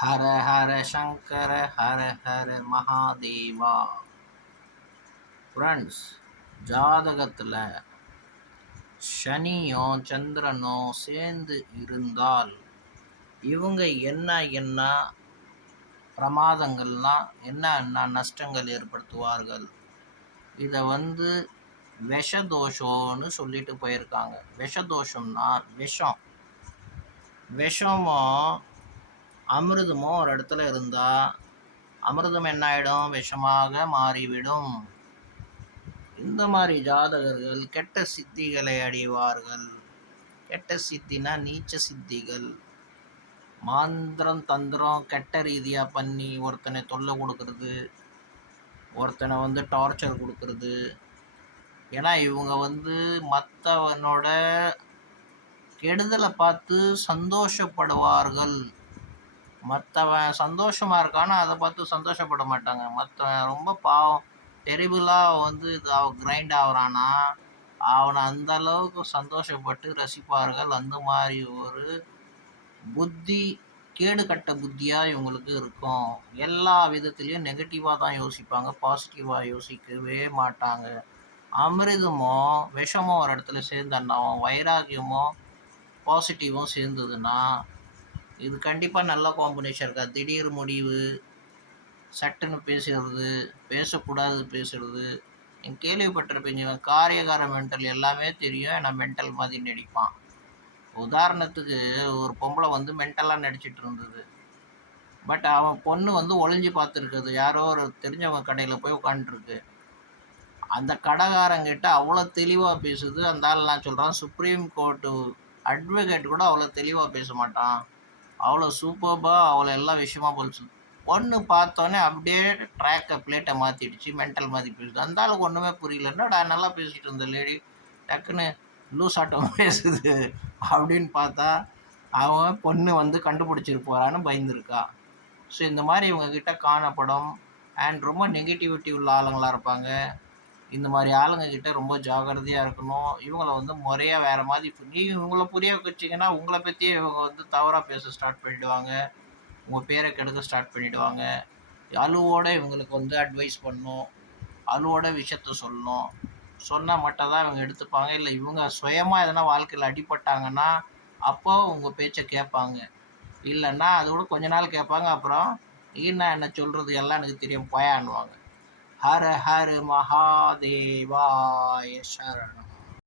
Hara Hara Sankara Hara Hara Mahadeva. Friends, ஜாதகத்தில் சனியும் சந்திரனும் சேர்ந்து இருந்தால் இவங்க என்ன என்ன பிரமாதங்கள்லாம் என்ன நஷ்டங்கள் ஏற்படுத்துவார்கள். இதை விஷதோஷம்னு சொல்லிட்டு போயிருக்காங்க. விஷதோஷம்னா விஷமும் அமிர்தமும் ஒரு இடத்துல இருந்தால் அமிர்தம் என்ன ஆகிடும்? விஷமாக மாறிவிடும். இந்த மாதிரி ஜாதகர்கள் கெட்ட சித்திகளை அடைவார்கள். கெட்ட சித்தினா நீச்ச சித்திகள், மாந்திரம் தந்திரம் கெட்ட ரீதியாக பண்ணி ஒருத்தனை தொல்லை கொடுக்கறது, ஒருத்தனை டார்ச்சர் கொடுக்கறது. ஏன்னா இவங்க மற்றவனோட கெடுதலை பார்த்து சந்தோஷப்படுவார்கள். மற்றவன் சந்தோஷமாக இருக்கானா அதை பார்த்து சந்தோஷப்பட மாட்டாங்க. மற்றவன் ரொம்ப பாவம் டெரிபிளாக கிரைண்ட் ஆகுறானா அவனை அந்த அளவுக்கு சந்தோஷப்பட்டு ரசிப்பார்கள். அந்த மாதிரி ஒரு புத்தி, கேடு கட்ட புத்தியாக இவங்களுக்கு இருக்கும். எல்லா விதத்துலேயும் நெகட்டிவாக தான் யோசிப்பாங்க, பாசிட்டிவாக யோசிக்கவே மாட்டாங்க. அமிர்தமோ விஷமோ ஒரு இடத்துல சேர்ந்தன்னாவும் வைராக்கியமோ பாசிட்டிவும் சேர்ந்ததுன்னா இது கண்டிப்பாக நல்ல காம்பினேஷன் இருக்காது. திடீர் முடிவு, சட்டுன்னு பேசுகிறது, பேசக்கூடாது பேசுறது. நீங்கள் கேள்விப்பட்டிருப்பீங்க, காரியகார மென்டல் எல்லாமே தெரியும், ஏன்னா மென்டல் மாதிரி நடிப்பான். உதாரணத்துக்கு ஒரு பொம்பளை மென்டலாக நடிச்சிட்டு இருந்தது. பட் அவன் பொண்ணு ஒளிஞ்சு பார்த்துருக்குது. யாரோ ஒரு தெரிஞ்சவங்க கடையில் போய் உட்காந்துருக்கு. அந்த கடைக்காரங்கிட்ட அவ்வளோ தெளிவாக பேசுது. அந்த ஆள் நான் சொல்கிறான், சுப்ரீம் கோர்ட்டு அட்வொகேட் கூட அவ்வளோ தெளிவாக பேச மாட்டான். அவ்வளோ சூப்பர்பாக அவ்வளோ எல்லா விஷயமா போச்சு. பொண்ணு பார்த்தோன்னே அப்படியே பிளேட்டை மாற்றிடுச்சு, மென்டல் மாதிரி பேசுது. அந்த ஆளுக்கு ஒன்றுமே புரியல. என்னடா நல்லா பேசிகிட்டு இருந்த லேடி டக்குன்னு லூஸ் ஆட்டம் பேசுது அப்படின்னு பார்த்தா அவன் பொண்ணு கண்டுபிடிச்சிட்டு போகிறான்னு பயந்துருக்கா. ஸோ இந்த மாதிரி இவங்கக்கிட்ட காணப்படும். அண்ட் ரொம்ப நெகட்டிவிட்டி உள்ள ஆளுங்களாக இருப்பாங்க. இந்த மாதிரி ஆளுங்கக்கிட்ட ரொம்ப ஜாகிரதையாக இருக்கணும். இவங்கள முறையாக வேறு மாதிரி நீங்கள் இவங்கள புரிய வச்சிங்கன்னா உங்களை பற்றியே இவங்க தவறாக பேச ஸ்டார்ட் பண்ணிவிடுவாங்க. உங்கள் பேரை கெடுக்க ஸ்டார்ட் பண்ணிவிடுவாங்க. அழுவோடு இவங்களுக்கு அட்வைஸ் பண்ணணும், அழுவோட விஷயத்த சொல்லணும். சொன்னால் மட்டும் தான் இவங்க எடுத்துப்பாங்க. இல்லை இவங்க சுயமாக எதனா வாழ்க்கையில் அடிபட்டாங்கன்னா அப்போ உங்கள் பேச்சை கேட்பாங்க. இல்லைன்னா அதோட கொஞ்ச நாள் கேட்பாங்க. அப்புறம் என்ன சொல்கிறது எல்லாம் எனக்கு தெரியும் போயான்னுவாங்க. ஹர ஹர மகாதேவாய சரணம்.